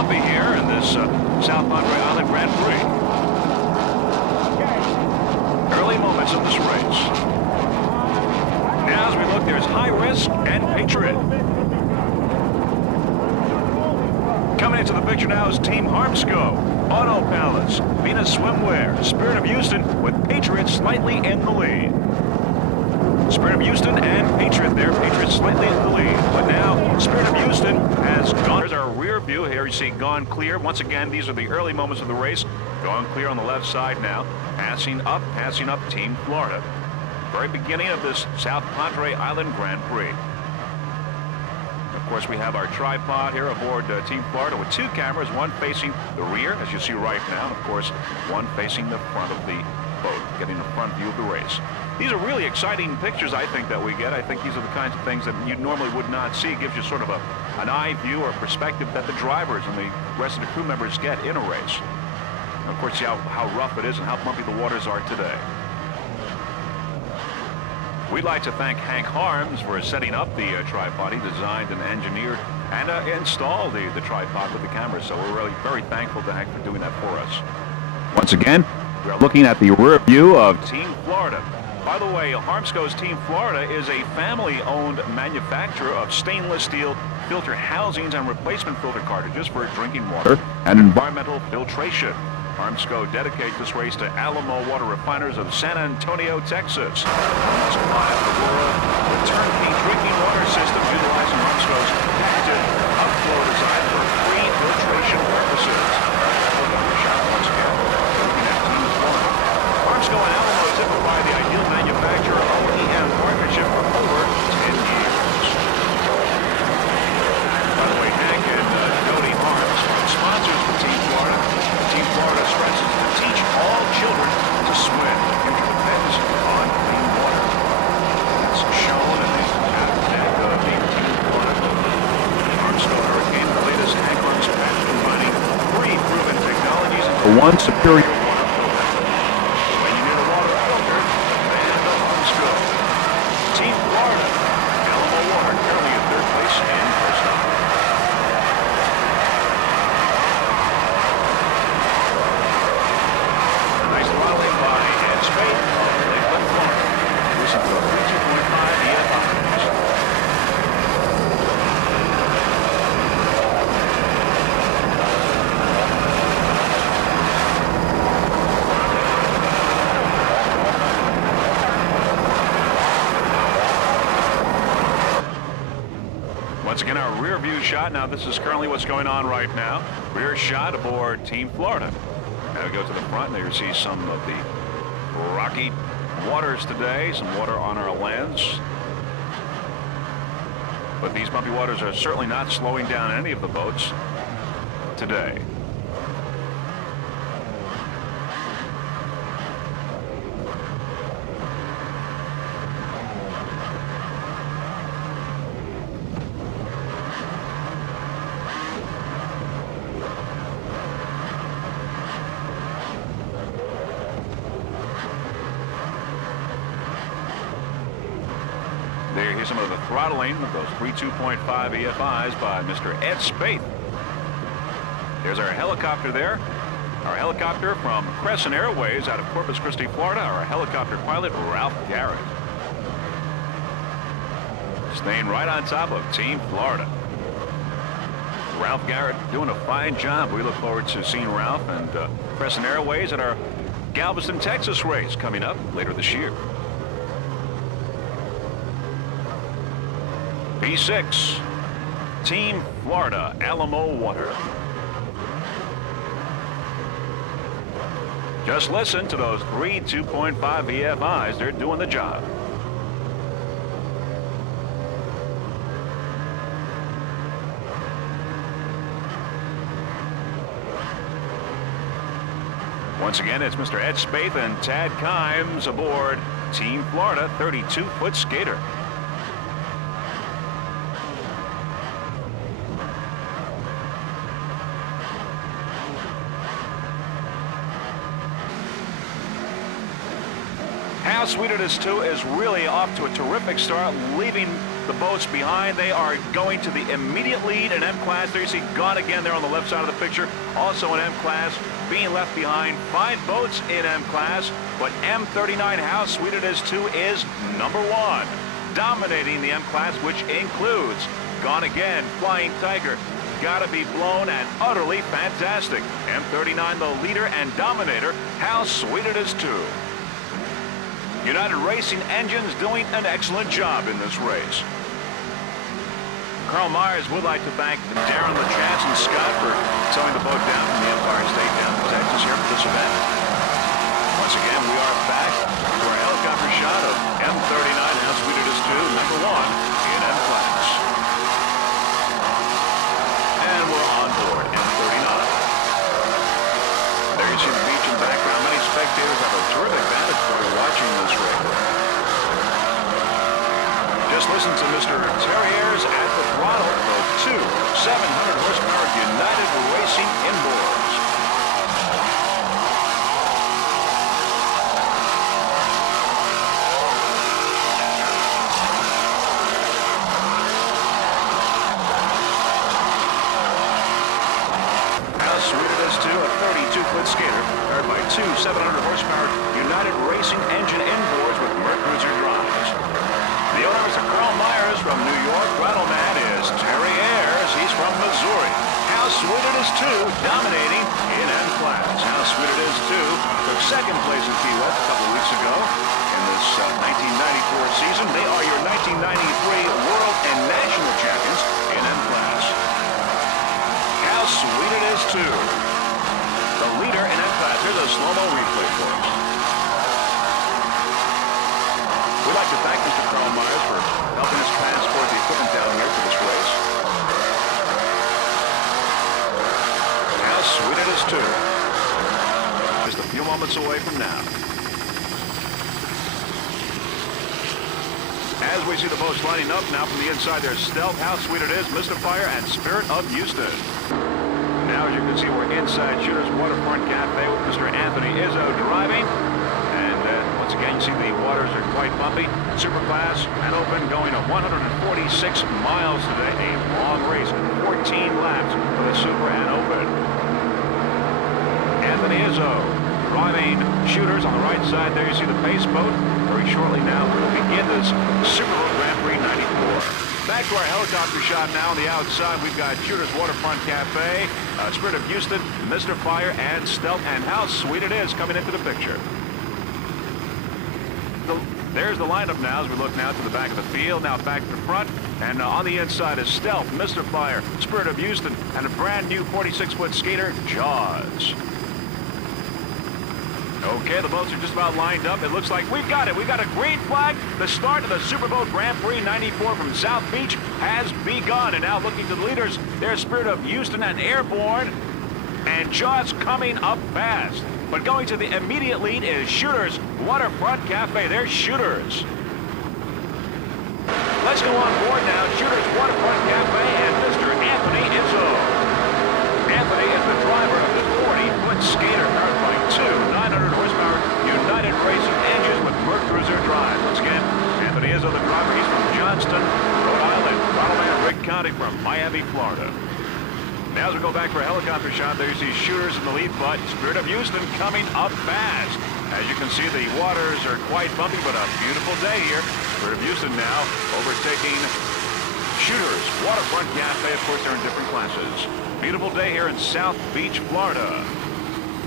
bumpy here in this South Padre Island Grand Prix. Early moments of this race. Now as we look, there's High Risk and Patriot. Coming into the picture now is Team Harmsco, Auto Palace, Venus Swimwear, Spirit of Houston with Patriot slightly in the lead. Spirit of Houston and Patriot there. Patriot slightly in the lead. But now Spirit of Houston has gone. There's our rear view here. You see Gone Clear. Once again, these are the early moments of the race. Gone Clear on the left side now. Passing up Team Florida. Very beginning of this South Padre Island Grand Prix. Of course, we have our tripod here aboard Team Florida with two cameras, one facing the rear, as you see right now, and of course, one facing the front of the boat, getting the front view of the race. These are really exciting pictures, I think, that we get. I think these are the kinds of things that you normally would not see. It gives you sort of an eye view or perspective that the drivers and the rest of the crew members get in a race. And of course, see how rough it is and how bumpy the waters are today. We'd like to thank Hank Harms for setting up the tripod. He designed and engineered and installed the tripod with the camera. So we're really very thankful to Hank for doing that for us. Once again, we are looking at the rear view of Team Florida. By the way, Harmsco's Team Florida is a family-owned manufacturer of stainless steel filter housings and replacement filter cartridges for drinking water and environmental filtration. Harmsco dedicates this race to Alamo Water Refiners of San Antonio, Texas. Supply of the world with turnkey drinking water system utilizing Harmsco's patented upflow design for free filtration purposes. Once again, looking at Team Florida. Harmsco and Alamo typify the ideal manufacturer OEM partnership for over 10 years. By the way, Hank and Cody Harms are sponsors for Team Florida. Team Florida stresses to teach all children to swim and depends on clean water. That's shown in the back of the Team Florida. Harmsco Hurricane, the latest Hank Harms patent combining three proven technologies into one superior water filter. When you need a water filter, then the Harmsco. Team Florida, Alamo Water currently in third place in first time. Once again, our rear view shot. Now, this is currently what's going on right now. Rear shot aboard Team Florida. Now we go to the front. There you see some of the rocky waters today. Some water on our lens. But these bumpy waters are certainly not slowing down any of the boats today. Here's some of the throttling of those 3.2.5 EFIs by Mr. Ed Spaeth. There's our helicopter there. Our helicopter from Crescent Airways out of Corpus Christi, Florida. Our helicopter pilot, Ralph Garrett. Staying right on top of Team Florida. Ralph Garrett doing a fine job. We look forward to seeing Ralph and Crescent Airways at our Galveston, Texas race coming up later this year. P6, Team Florida, Alamo Water. Just listen to those 3.2.5 EFIs. They're doing the job. Once again, it's Mr. Ed Spaeth and Tad Kimes aboard Team Florida, 32-foot skater. How Sweet It Is 2 is really off to a terrific start, leaving the boats behind, they are going to the immediate lead in M-Class. There you see gone again there on the left side of the picture. Also in M-Class, being left behind. 5 boats in M-Class, but M39, how sweet it is too, is number 1. Dominating the M-Class, which includes Gone Again, Flying Tiger, Gotta Be Blown, and Utterly Fantastic. M39, the leader and dominator, how sweet it is too. United Racing Engines doing an excellent job in this race. Carl Myers would like to thank Darren LaChance and Scott for towing the boat down from the Empire State down to Texas here for this event. Once again, we are back to our helicopter shot of M39, how sweet it is too, number 1 in M-Class. And we're on board M39. There you see the beach in the background. Many spectators have a terrific vantage point watching this race. Just listen to Mr. Terriers at the throttle of 2 700 horsepower United Racing inboards. How sweet it is too, a 32-foot skater powered by 2 700 horsepower United Racing engine inboards with Mercruiser drives. The owner is Carl Myers from New York. Throttle man is Terry Ayers. He's from Missouri. How sweet it is too, dominating in M-Class. How sweet it is too, took second place in Key West a couple of weeks ago in this 1994 season. They are your 1993 World and National Champions in M-Class. How sweet it is too. The leader in M-Class. Here's a slow-mo replay for us. We'd like to thank Mr. Carl Myers for helping us transport the equipment down here for this race. How sweet it is too. Just a few moments away from now. As we see the boats lining up now from the inside, there's Stealth, how sweet it is, Mystifier, and Spirit of Houston. Now, as you can see, we're inside Shooter's Waterfront Cafe with Mr. Anthony Izzo driving. Once again, you see the waters are quite bumpy. Superclass and open going at 146 miles today. A long race, 14 laps for the Super and Open. Anthony Izzo driving Shooters on the right side. There you see the pace boat. Very shortly now, we'll begin this Super Bowl Grand Prix 94. Back to our helicopter shot now on the outside. We've got Shooter's Waterfront Cafe, Spirit of Houston, Mr. Fire, and Stealth. And how sweet it is coming into the picture. There's the lineup now as we look now to the back of the field, now back to the front, and on the inside is Stealth, Mr. Fire, Spirit of Houston, and a brand new 46-foot skater, Jaws. Okay, the boats are just about lined up. It looks like we've got it. We've got a green flag. The start of the Superboat Grand Prix 94 from South Beach has begun, and now looking to the leaders, there's Spirit of Houston and Airborne, and Jaws coming up fast. But going to the immediate lead is Shooter's Waterfront Cafe. There's Shooters. Let's go on board now. Shooter's Waterfront Cafe and Mr. Anthony Izzo. Anthony is the driver of the 40-foot skater powered by 2 900 horsepower United Racing engines with Mercruiser drive. Once again, Anthony Izzo, the driver. He's from Johnston, Rhode Island. Throttle man Rick Conti from Miami, Florida. Now as we go back for a helicopter shot, there you see Shooters in the lead, but Spirit of Houston coming up fast. As you can see, the waters are quite bumpy, but a beautiful day here. Spirit of Houston now overtaking Shooters Waterfront Cafe. Of course, they're in different classes. Beautiful day here in South Beach, Florida.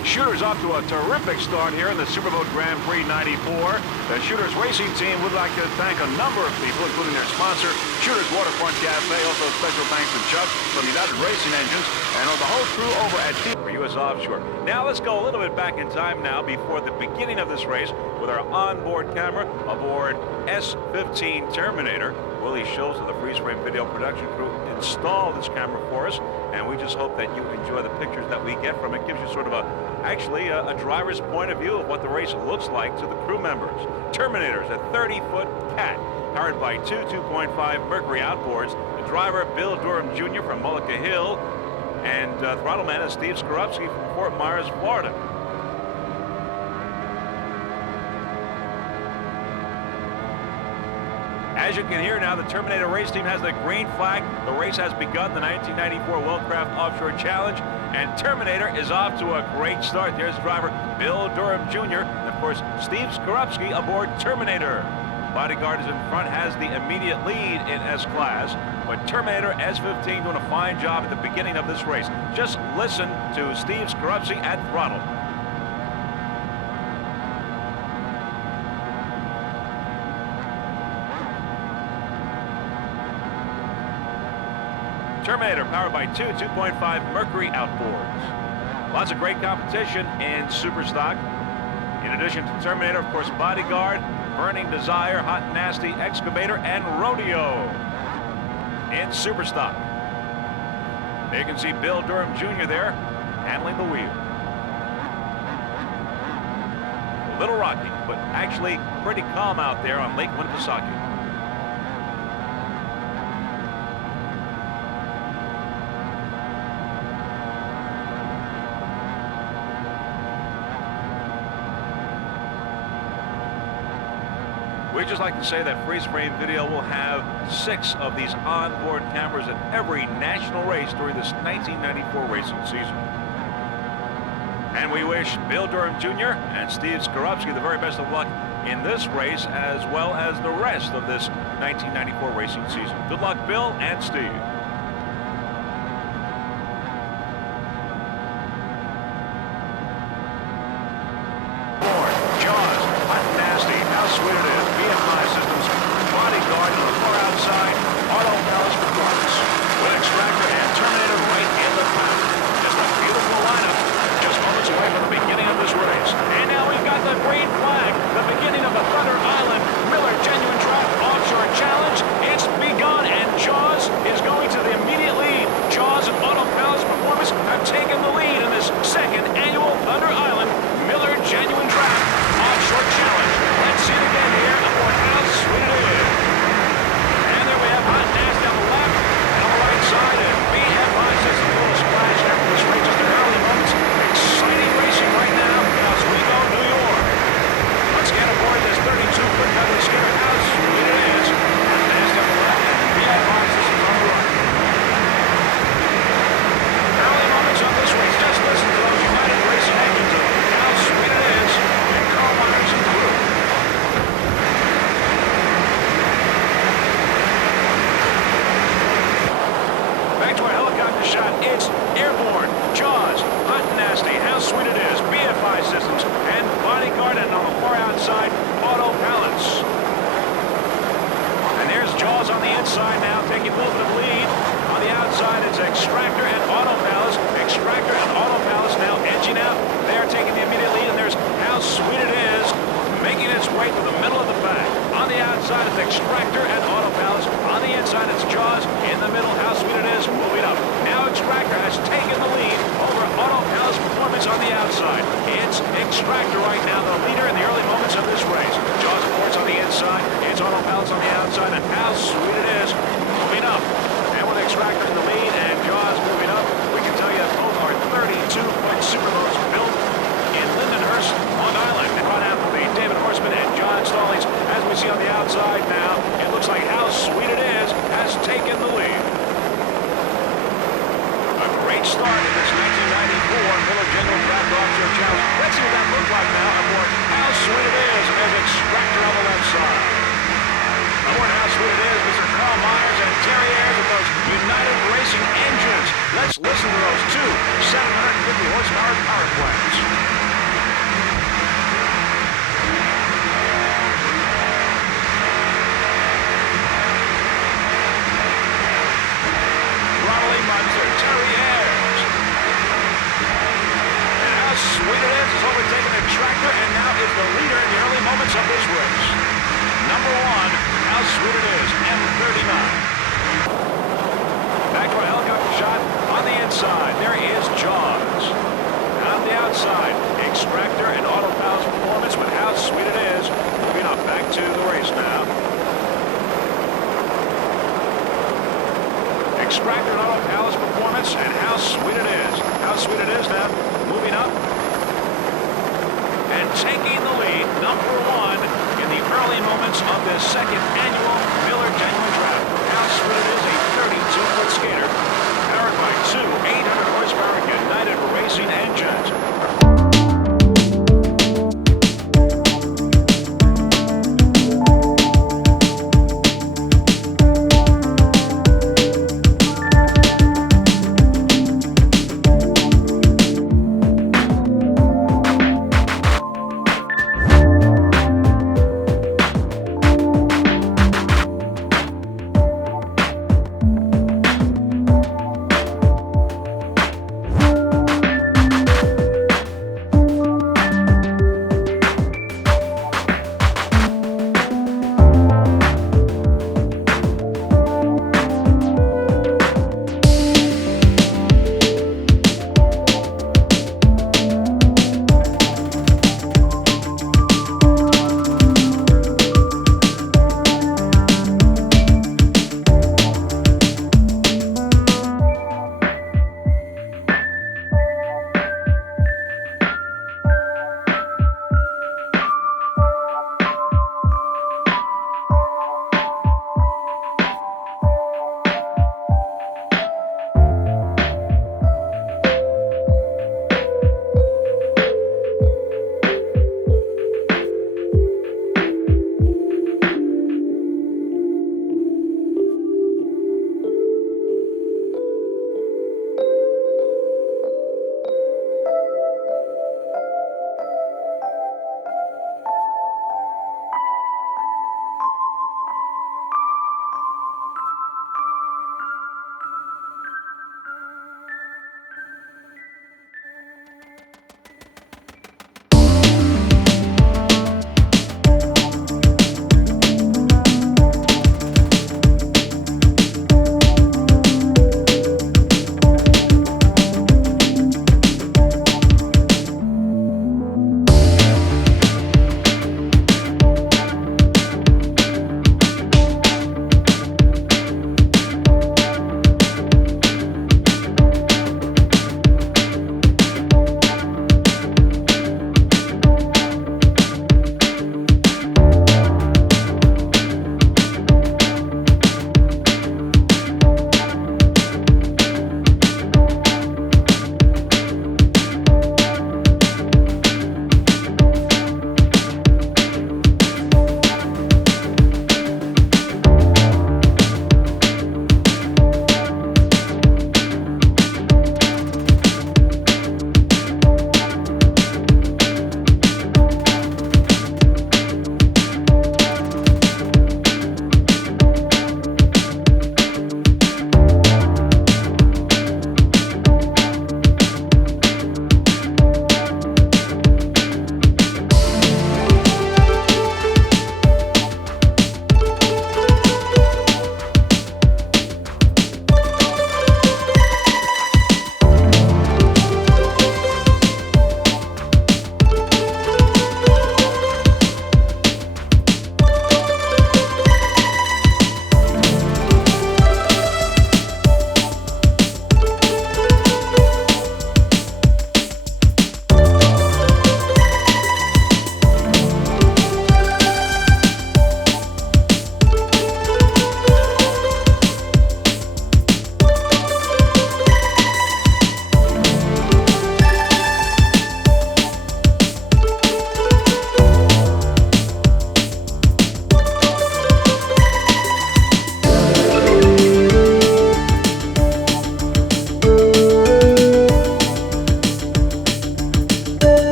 Shooters off to a terrific start here in the Superboat Grand Prix 94. The Shooters racing team would like to thank a number of people, including their sponsor, Shooters Waterfront Cafe. Also special thanks to Chuck from United Racing Engines and the whole crew over at Team for U.S. Offshore. Now let's go a little bit back in time now before the beginning of this race with our onboard camera aboard S-15 Terminator. Willie Schultz of the Freeze Frame Video Production Crew installed this camera for us, and we just hope that you enjoy the pictures that we get from it. It gives you sort of a driver's point of view of what the race looks like to the crew members. Terminator's a 30-foot cat powered by 2.5 Mercury outboards. The driver, Bill Durham Jr. from Mullica Hill, and throttle man is Steve Skorupski from Fort Myers, Florida. As you can hear now, the Terminator race team has the green flag. The race has begun, the 1994 Wellcraft Offshore Challenge, and Terminator is off to a great start. There's driver Bill Durham Jr. and, of course, Steve Skorupski aboard Terminator. Bodyguard is in front, has the immediate lead in S-Class, but Terminator S15 doing a fine job at the beginning of this race. Just listen to Steve Skorupski at throttle. Terminator powered by two 2.5 Mercury outboards. Lots of great competition in super stock. In addition to Terminator, of course, Bodyguard, Burning Desire, Hot and Nasty, Excavator, and Rodeo in super stock. You can see Bill Durham Jr. there handling the wheel. A little rocky, but actually pretty calm out there on Lake Winnipesaukee. We just like to say that Freeze Frame Video will have 6 of these onboard cameras at every national race during this 1994 racing season. And we wish Bill Durham Jr. and Steve Skorupski the very best of luck in this race as well as the rest of this 1994 racing season. Good luck, Bill and Steve. Extractor and Autopalace. On the inside, it's Jaws. In the middle, how sweet it is. Moving up. Now Extractor has taken the lead over Autopalace Performance on the outside. It's Extractor right now, the leader in the early moments of this race. Jaws, of course, on the inside. It's Autopalace on the outside, and how sweet it is. Moving up. And with Extractor in the lead and Jaws moving up, we can tell you that both are 32-foot superboats built in Lindenhurst, Long Island. And right after the David Horseman and John Stallings, as we see on the outside now, it looks like How Sweet It Is has taken the lead. A great start in this 1994 Miller General Craft Offshore Challenge. Let's see what that looks like now aboard How Sweet It Is as Extractor on the left side. Aboard How Sweet It Is, Mr. Carl Myers and Terry Ayers with those United Racing engines. Let's listen to those two 750 horsepower power plants. Terry Ayers. And How Sweet It Is overtaken Extractor and now is the leader in the early moments of this race. Number 1, How Sweet It Is, M39. Back to a helicopter shot on the inside. There is Jaws. And on the outside, Extractor and Autopalace Performance with How Sweet It Is. Moving up back to the race now. Extractor and Autopalace Performance and How Sweet It Is. How Sweet It Is now, moving up and taking the lead, number 1 in the early moments of this second annual Miller a genuine draft. How smooth it is, a 32-foot skater, powered by two 800 horsepower United Racing engines.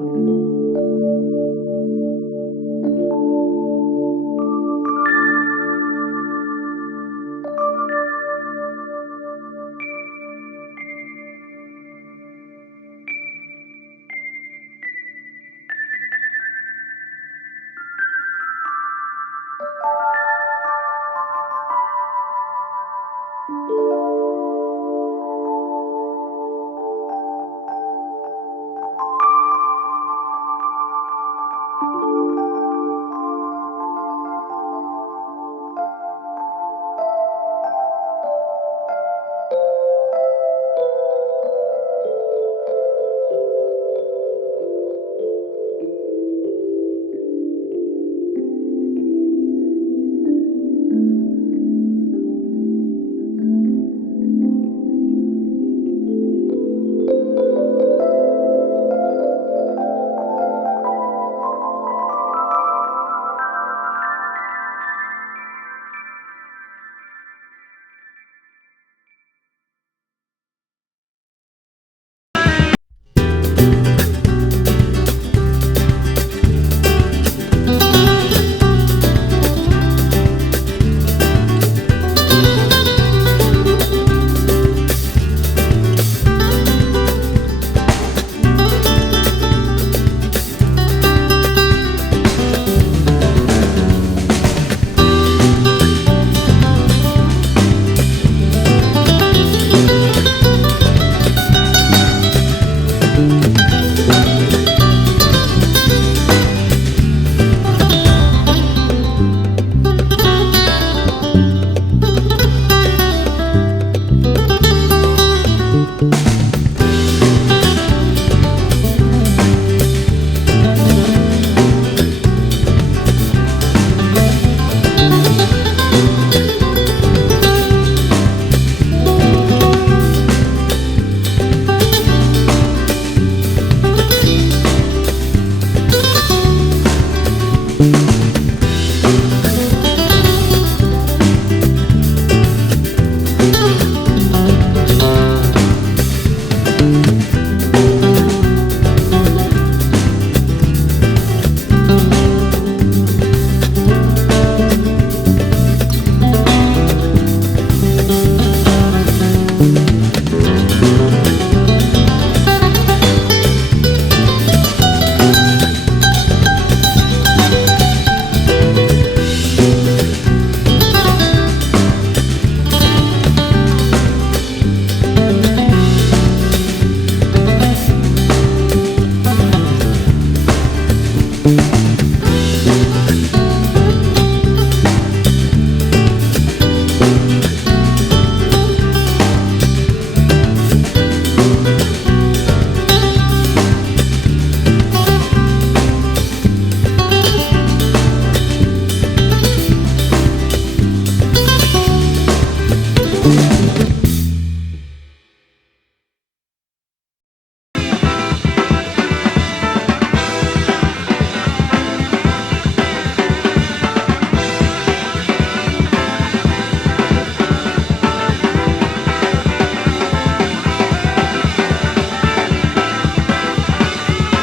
you.